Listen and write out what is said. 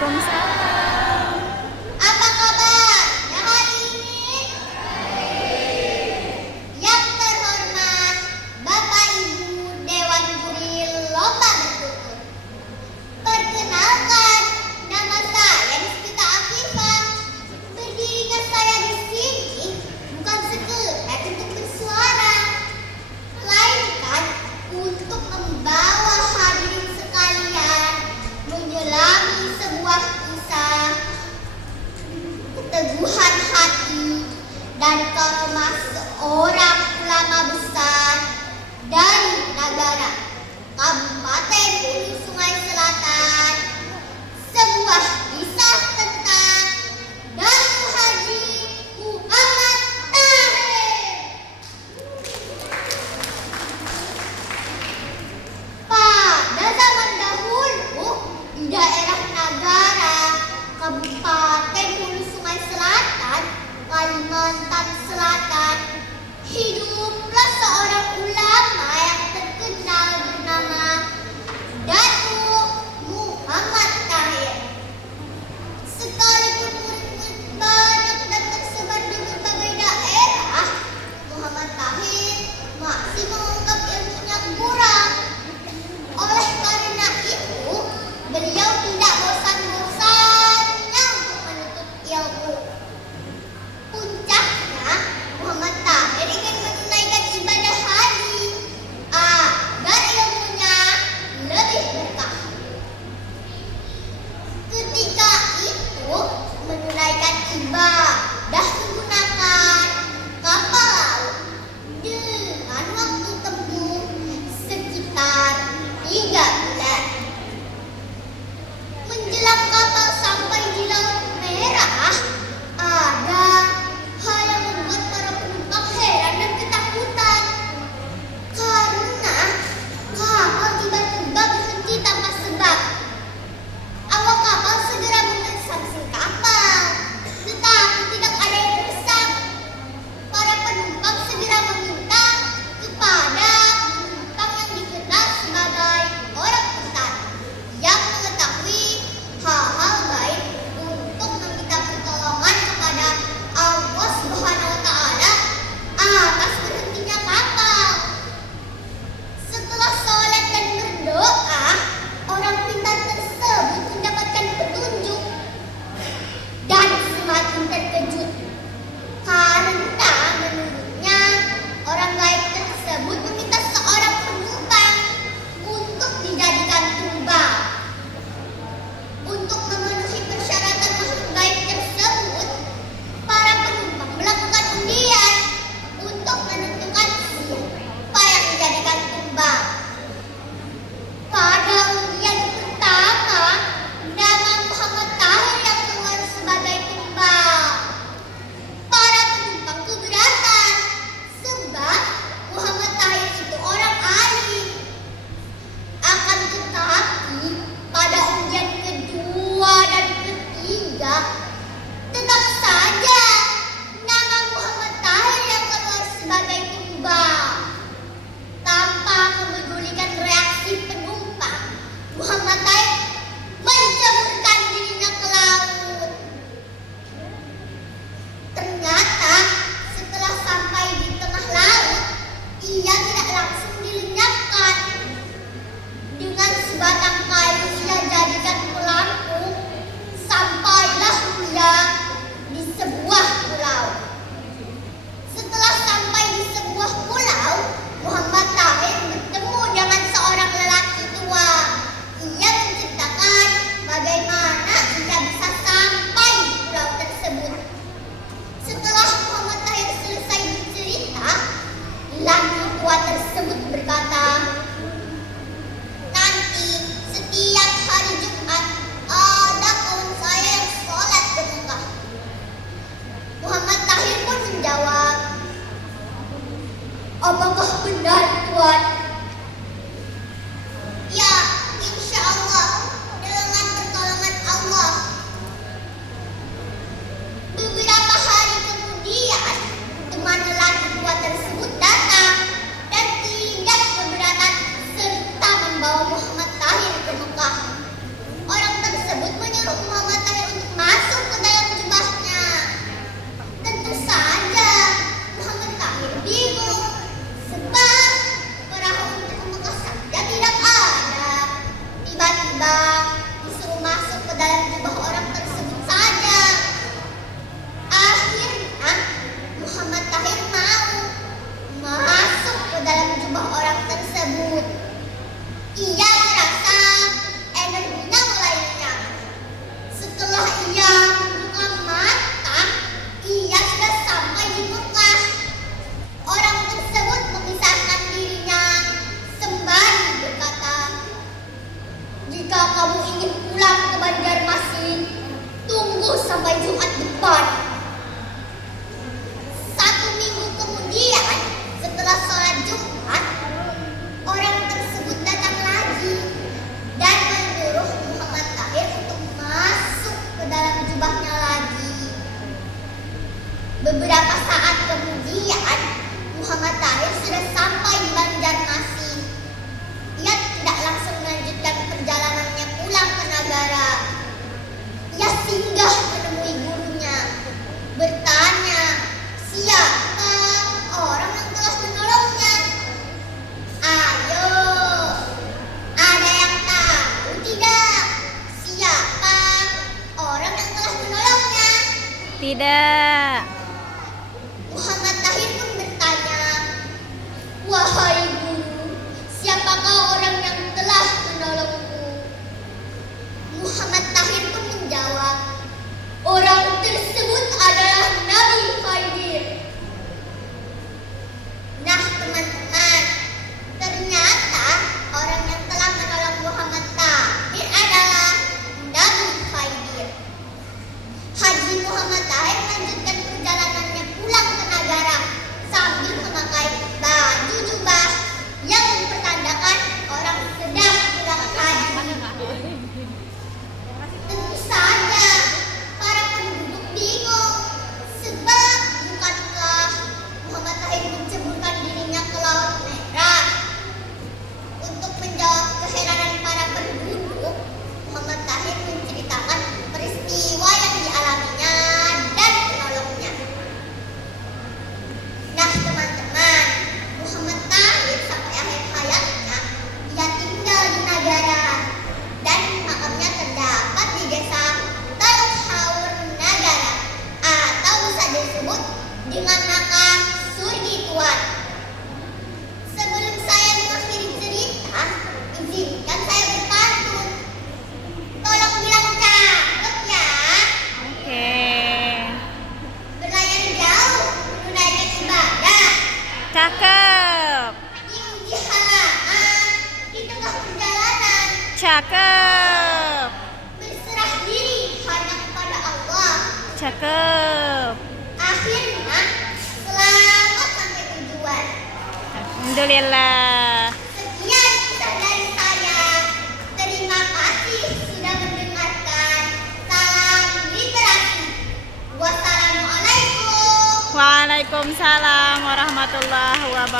Waalaikumsalam. Apa kabarnya hari ini? Yang terhormat Bapak Ibu Dewan Juri Lomba Bertutur. Perkenalkan, nama saya Rizkita Afifah. Berdirinya saya di sini bukan sekedar untuk bersuara, melainkan untuk membawa hadirin sekalian menyelami sebuah Jika kamu ingin pulang ke Banjarmasin, tunggu sampai Jumat depan. 1 minggu kemudian, setelah sholat Jumat, orang tersebut datang lagi dan menyuruh Muhammad Tahir untuk masuk ke dalam jubahnya lagi. Beberapa saat kemudian, Muhammad Tahir sudah sampai di Banjarmasin. Ia tidak langsung melanjutkan perjalanannya pulang ke Nagara. Ia singgah menemui gurunya, bertanya, siapa orang yang telah menolongnya? Ayo, ada yang tahu tidak? Siapa orang yang telah menolongnya? Tidak. Muhammad Tahir pun bertanya, wahai guru, siapakah orang yang telah menolongku? Muhammad Tahir pun menjawab, orang tersebut adalah Nabi Khidir. Nah teman-teman, ternyata orang yang telah menolong Muhammad Tahir adalah Nabi Khidir. Haji Muhammad Tahir melanjutkan perjalanannya pulang ke Nagara sambil memakai baju jubah yang mempertandakan orang sedang pulang haji. Tentu saja para penduduk bingung, sebab bukankah Muhammad Tahir menceburkan dirinya ke Laut Merah? Untuk menjawab keheranan para penduduk, Muhammad Tahir menceritakan peristiwa yang dialaminya dan penolongnya. Nah teman-teman, Muhammad Tahir sampai akhir hayatnya ia tinggal di Nagara dan makamnya terdapat di desa Teluk Haur Nagara atau bisa disebut dengan makam Surgi Tuan. Sebelum saya mengakhiri cerita, izinkan saya berpantun. Tolong bilang cakep ya. Oke. Berlayar jauh menunaikan ibadah, Cakep. diuji halangan di tengah perjalanan, Cakep. berserah diri hanya kepada Allah. Cakep. Akhirnya selamat sampai tujuan. Alhamdulillah. Sekian kisah dari saya. Terima kasih sudah mendengarkan. Salam literasi. Wassalamualaikum. Waalaikumsalam warahmatullahi wabarakatuh.